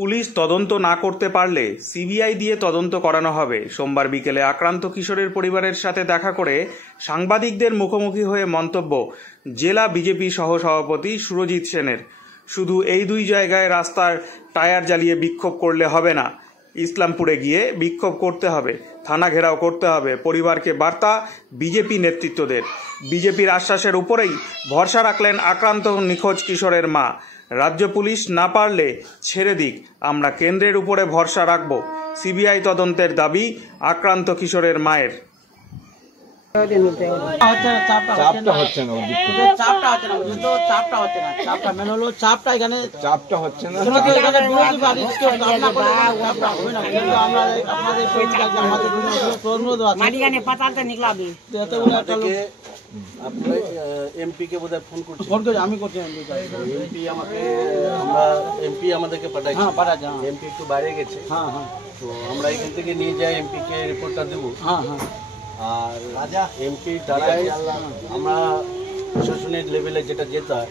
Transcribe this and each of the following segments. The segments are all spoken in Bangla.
পুলিশ তদন্ত না করতে পারলে সিবিআই দিয়ে তদন্ত করানো হবে। সোমবার বিকেলে আক্রান্ত কিশোরের পরিবারের সাথে দেখা করে সাংবাদিকদের মুখোমুখি হয়ে মন্তব্য জেলা বিজেপি সহসভাপতি সুরজিৎ সেনের। শুধু এই দুই জায়গায় রাস্তার টায়ার জ্বালিয়ে বিক্ষোভ করলে হবে না, ইসলামপুরে গিয়ে বিক্ষোভ করতে হবে, থানা ঘেরাও করতে হবে। পরিবারকে বার্তা বিজেপি নেতৃত্বদের। বিজেপির আশ্বাসের উপরেই ভরসা রাখলেন আক্রান্ত নিখোঁজ কিশোরের মা। রাজ্য পুলিশ না পারলে ছেড়ে দিক, আমরা কেন্দ্রের উপরে ভরসা রাখব। সিবিআই তদন্তের দাবি আক্রান্ত কিশোরের মায়ের। এমপি কে বোধহয় ফোন করছি আমি করছি এমপি আমাকে আমরা এমপি আমাদেরকে পাঠাচ্ছি এমপি একটু বাইরে গেছে তো আমরা এখান থেকে নিয়ে যাই এমপি কে রিপোর্টটা দেবো আর রাজা এমপি দ্বারাই আমরা প্রশাসনের লেভেলে যেটা যেতে হয়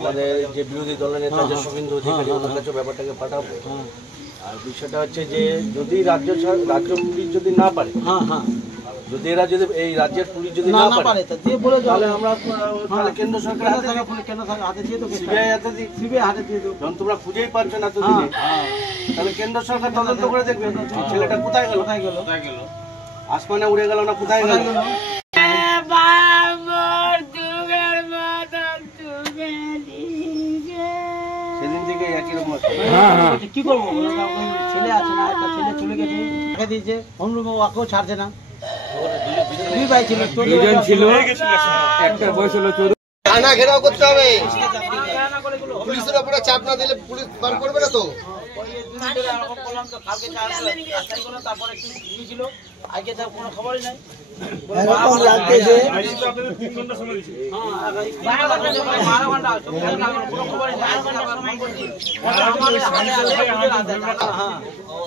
আমাদের যে বিরোধী দলের নেতা যে শুভেন্দু অধিকারী ওনার কাছে ব্যাপারটাকে পাঠাবো। আর বিষয়টা হচ্ছে যে যদি রাজ্য পুলিশ যদি না পারে যদি এরা যদি এই রাজ্যের পুলিশ যদি না পারে তাহলে আমরা কেন্দ্র সরকারের হাতে দিয়ে দেবো, সিবিআই হাতে দিয়ে দেবো। কারণ তোমরা খুঁজেই পারছো না এতদিনে, তাহলে কেন্দ্র সরকার তদন্ত করে দেখবে ছেলেটা কোথায় গেল আসমানে উড়ে গেল না কোথায় গেল। সেদিন থেকে একই রকম কি করবো, ছেলে আছে না, একটা ছেলে চলে গেছে দিয়েছে ওকেও ছাড়ছে না। দুই ভাই ছিল, দুজন ছিল, একটা বয়স হলো 14। থানা ঘেরাও করতে হবে, পুলিশের উপরে চাপ না দিলে পুলিশ বার করবে না তো। তারপরে ছিল আজকে তার কোনো খবরই নাই।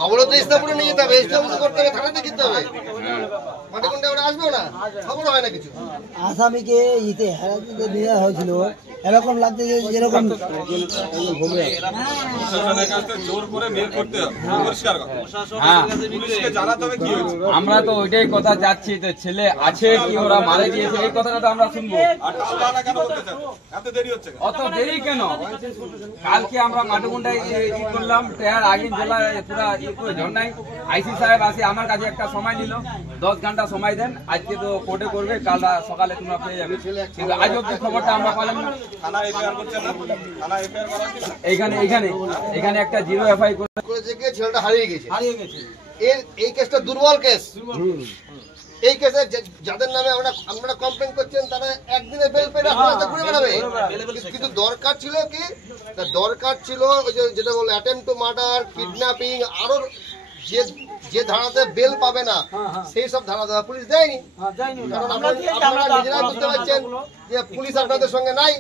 খবর তো ইসলামপুরে নিয়ে যেতে হবে, ইসলামপুর করতে হবে, থানাতে যেতে হবে, মাটিকুন্ডে ওরা আসবেও না, খবর হয় না কিছু। আসামিকে ইতে হেরাতে দেওয়া হয়েছিল, এরকম লাগছে যে যেরকম আমরা তো ওইটাই কথা যাচ্ছি, ছেলে আছে কি ওরা মারা গিয়েছে এই কথাটা তো আমরা শুনবো। অত দেরি কেন? কালকে আমরা মাটিকুন্ডায় করলাম, টায়ার আগে জেলা পুরো ঝর্ণায় আইসি সাহেব আসে আমার কাছে একটা সময় নিল, 10 ঘন্টা সময় দেন, আজকে তো কোর্টে করবে, কাল সকালে তোমরা পেয়ে যাবে। কিন্তু আজ অব্দি খবরটা আমরা পেলাম না। এখানে একটা 0 এফআই করেছে, ছেলেটা হারিয়ে গেছে। এই কেসটা দুর্বল কেস। এই কেসে যাদের নামে আমরা কমপ্লেন করছেন তারা একদিনে বেল পেয়ে ঘুরে বেড়াবে। কিন্তু দরকার ছিল কি, দরকার ছিল ওই যেটা বললো অ্যাটেম্পট টু মার্ডার, কিডন্যাপিং, আরো যে ধারাতে বেল পাবে না সেই সব ধারা দেওয়া পুলিশ দেয়নি। কারণ আপনারা নিজেরা বুঝতে পারছেন যে পুলিশ আপনাদের সঙ্গে নাই।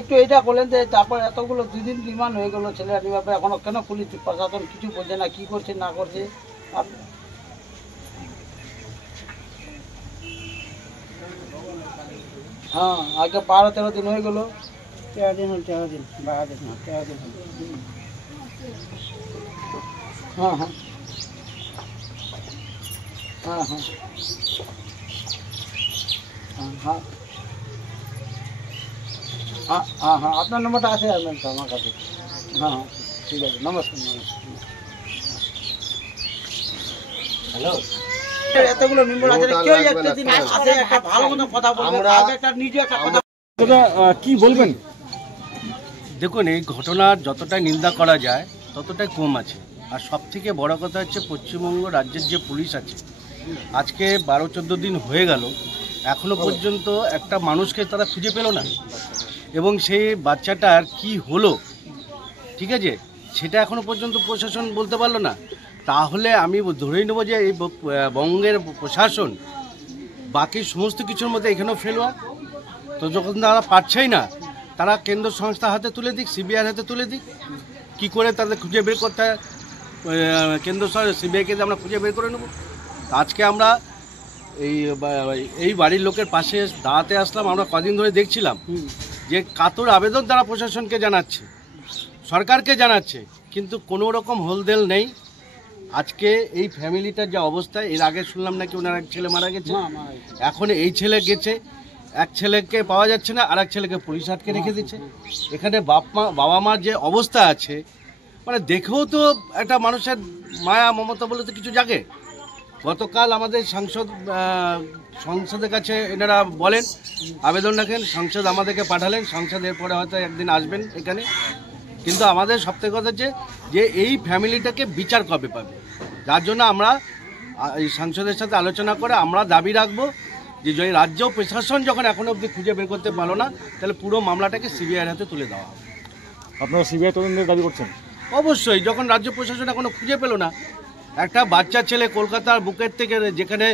একটু এটা বলেন যে তারপর এতগুলো 2 দিন রিমান্ড হয়ে গেল ছেলেরা নিভাবে, এখনো কেন পুলিশ প্রশাসন কিছু বলছে না, কি করছে না করছে? আগে 12-13 দিন হয়ে গেল। 13 দিন হল, 13 দিন 12 দিন 13 দিন। আপনার নম্বরটা আছে আমার কাছে। ঠিক আছে, নমস্কার। হ্যালো, এতগুলো মেম্বার আছে, কেউ একটা দিন আসে একটা ভালো মতো কথা বলবে, একটা নিজে একটা কথা কি বলবেন? দেখুন, এই ঘটনার যতটা নিন্দা করা যায় ততটাই কম আছে। আর সব থেকে বড় কথা হচ্ছে পশ্চিমবঙ্গ রাজ্যের যে পুলিশ আছে, আজকে 12-14 দিন হয়ে গেল, এখনো পর্যন্ত একটা মানুষকে তারা খুঁজে পেল না। এবং সেই বাচ্চাটার কি হলো, ঠিক আছে, সেটা এখনো পর্যন্ত প্রশাসন বলতে পারলো না। তাহলে আমি ধরেই নেব যে এই বঙ্গের প্রশাসন বাকি সমস্ত কিছুর মধ্যে এখানেও ফেলুয়া। তো যখন তারা পারছেই না, তারা কেন্দ্র সংস্থা হাতে তুলে দিক, সিবিআই হাতে তুলে দিক, কি করে তাদের খুঁজে বের করতে হয়। কেন্দ্র সরকার সিবিআইকে আমরা খুঁজে বের করে নেব। আজকে আমরা এই বাড়ির লোকের পাশে দাঁড়াতে আসলাম। আমরা কদিন ধরে দেখছিলাম যে কাতর আবেদন তারা প্রশাসনকে জানাচ্ছে, সরকারকে জানাচ্ছে, কিন্তু কোনো রকম হোলদেল নেই। আজকে এই ফ্যামিলিটার যা অবস্থা, এর আগে শুনলাম নাকি ওনার এক ছেলে মারা গেছে, এখন এই ছেলে গেছে, এক ছেলেকে পাওয়া যাচ্ছে না, আর এক ছেলেকে পুলিশ আটকে রেখে দিচ্ছে। এখানে বাবা মার যে অবস্থা আছে, মানে দেখেও তো একটা মানুষের মায়া মমতা বলে তো কিছু জাগে। গতকাল আমাদের সংসদের কাছে এনারা বলেন, আবেদন রাখেন, সংসদ আমাদেরকে পাঠালেন, সংসদের পরে হয়তো একদিন আসবেন এখানে। কিন্তু আমাদের সবথেকে কথা হচ্ছে যে এই ফ্যামিলিটাকে বিচার কবে পাবে, যার জন্য আমরা এই সংসদের সাথে আলোচনা করে আমরা দাবি রাখবো যে রাজ্য প্রশাসন যখন এখনো অবধি খুঁজে বের করতে পারলো না, তাহলে পুরো মামলাটাকে সিবিআইয়ের হাতে তুলে দেওয়া হবে। আপনারা সিবিআই তদন্তের দাবি করছেন? অবশ্যই, যখন রাজ্য প্রশাসন এখনো খুঁজে পেল না, একটা বাচ্চা ছেলে কলকাতার বুকের থেকে, যেখানে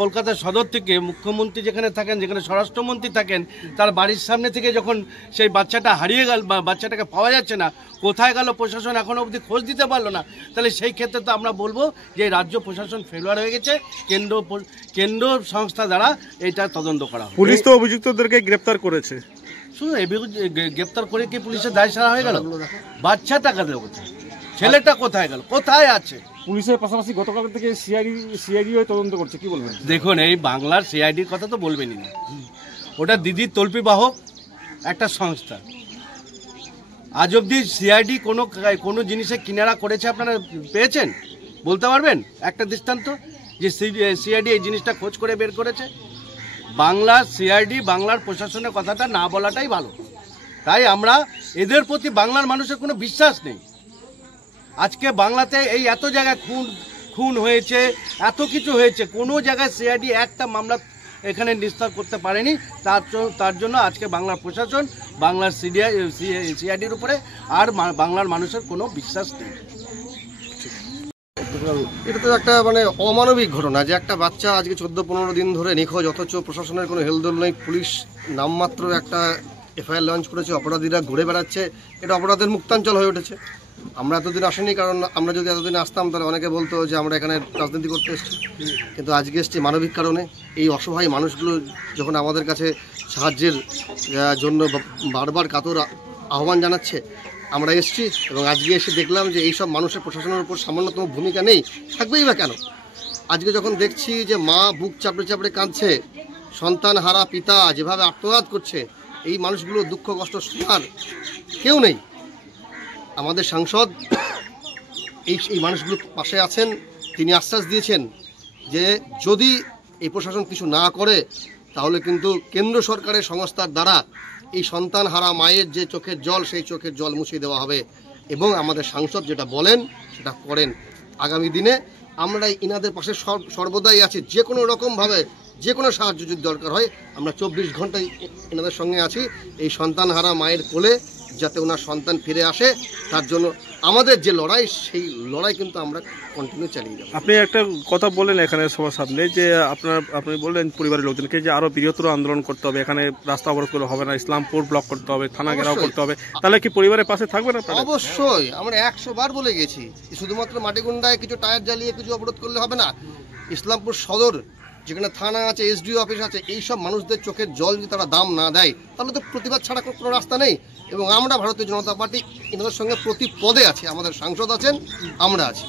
কলকাতার সদর থেকে মুখ্যমন্ত্রী যেখানে থাকেন, যেখানে স্বরাষ্ট্রমন্ত্রী থাকেন, তার বাড়ির সামনে থেকে যখন সেই বাচ্চাটা হারিয়ে গেল বা বাচ্চাটাকে পাওয়া যাচ্ছে না, কোথায় গেল প্রশাসন এখনো অবধি খোঁজ দিতে পারলো না, তাহলে সেই ক্ষেত্রে তো আমরা বলবো যে রাজ্য প্রশাসন ফেলুয়ার হয়ে গেছে। কেন্দ্র সংস্থা দ্বারা এটা তদন্ত করা হবে। পুলিশ তো অভিযুক্তদেরকে গ্রেপ্তার করেছে। শুধু গ্রেপ্তার করে কি পুলিশের দায় সারা হয়ে গেল? বাচ্চাটা কাদের কোথায়, ছেলেটা কোথায় গেল, কোথায় আছে? পুলিশের পাশাপাশি গতকাল থেকে সিআইডি তদন্ত করছে, কি বলবেন? দেখুন, এই বাংলার সিআইডির কথা তো বলবেনই না, ওটা দিদির তল্পি বাহক একটা সংস্থা। আজ অব্দি সিআইডি কোনো জিনিসে কিনারা করেছে আপনারা পেয়েছেন? বলতে পারবেন একটা দৃষ্টান্ত যে সিআইডি এই জিনিসটা খোঁজ করে বের করেছে? বাংলার সিআইডি, বাংলার প্রশাসনের কথাটা না বলাটাই ভালো। তাই আমরা এদের প্রতি বাংলার মানুষের কোনো বিশ্বাস নেই। আজকে বাংলাতে এই এত জায়গায় খুন হয়েছে, এত কিছু হয়েছে, কোনো জায়গায় সিআইডি একটা মামলা এখানে নিস্তার করতে পারেনি। তার জন্য আজকে বাংলার প্রশাসন, বাংলার সিআইডির উপরে আর বাংলার মানুষের কোনো বিশ্বাস নেই। এটা তো একটা মানে অমানবিক ঘটনা যে একটা বাচ্চা আজকে 14-15 দিন ধরে নিখোঁজ, অথচ প্রশাসনের কোনো হেলদোল নেই। পুলিশ নামমাত্র একটা এফআইআর লঞ্চ করেছে, অপরাধীরা ঘুরে বেড়াচ্ছে, এটা অপরাধের মুক্তাঞ্চল হয়ে উঠেছে। আমরা এতদিন আসিনি, কারণ আমরা যদি এতদিন আসতাম তাহলে অনেকে বলতো যে আমরা এখানে রাজনীতি করতে এসেছি, কিন্তু আজকে এসেছি মানবিক কারণে। এই অসহায় মানুষগুলো যখন আমাদের কাছে সাহায্যের জন্য বারবার কাতর আহ্বান জানাচ্ছে, আমরা এসেছি এবং আজকে এসে দেখলাম যে এইসব মানুষের প্রশাসনের উপর সামান্যতম ভূমিকা নেই, থাকবেই বা কেন? আজকে যখন দেখছি যে মা বুক চাপড়ে চাপড়ে কাঁদছে, সন্তান হারা পিতা যেভাবে আত্মনাদ করছে, এই মানুষগুলো দুঃখ কষ্ট শোনার কেউ নেই। আমাদের সাংসদ এই মানুষগুলোর পাশে আছেন, তিনি আশ্বাস দিয়েছেন যে যদি এই প্রশাসন কিছু না করে তাহলে কিন্তু কেন্দ্র সরকারের সংস্থার দ্বারা এই সন্তান হারা মায়ের যে চোখের জল, সেই চোখের জল মুছিয়ে দেওয়া হবে। এবং আমাদের সাংসদ যেটা বলেন সেটা করেন। আগামী দিনে আমরা ইনাদের পাশে সর্বদাই আছি, যে কোনো রকমভাবে যে কোনো সাহায্য যদি দরকার হয় আমরা 24 ঘন্টায় এনাদের সঙ্গে আছি। এই সন্তান হারা মায়ের কোলে যাতে ওনার সন্তান ফিরে আসে, তার জন্য আমাদের যে লড়াই, সেই লড়াই কিন্তু আমরা কন্টিনিউ চালিয়ে যাব। আপনি একটা কথা বললেন এখানে সবার সামনে যে আপনি বললেন পরিবারের লোকজনকে যে আরো বৃহত্তর আন্দোলন করতে হবে, এখানে রাস্তা অবরোধ করলে হবে না, ইসলামপুর ব্লক করতে হবে, থানা ঘেরাও করতে হবে, তাহলে কি পরিবারের পাশে থাকবেন আপনারা? অবশ্যই, আমরা 100 বার বলে গেছি। শুধুমাত্র মাটিগুন্ডায় কিছু টায়ার জ্বালিয়ে কিছু অবরোধ করলে হবে না। ইসলামপুর সদর যেখানে থানা আছে, এসডিও অফিস আছে, এইসব মানুষদের চোখের জল যদি তারা দাম না দেয় তাহলে তো প্রতিবাদ ছাড়া কোনো রাস্তা নেই। এবং আমরা ভারতীয় জনতা পার্টি এনাদের সঙ্গে প্রতি পদে আছি, আমাদের সাংসদ আছেন, আমরা আছি।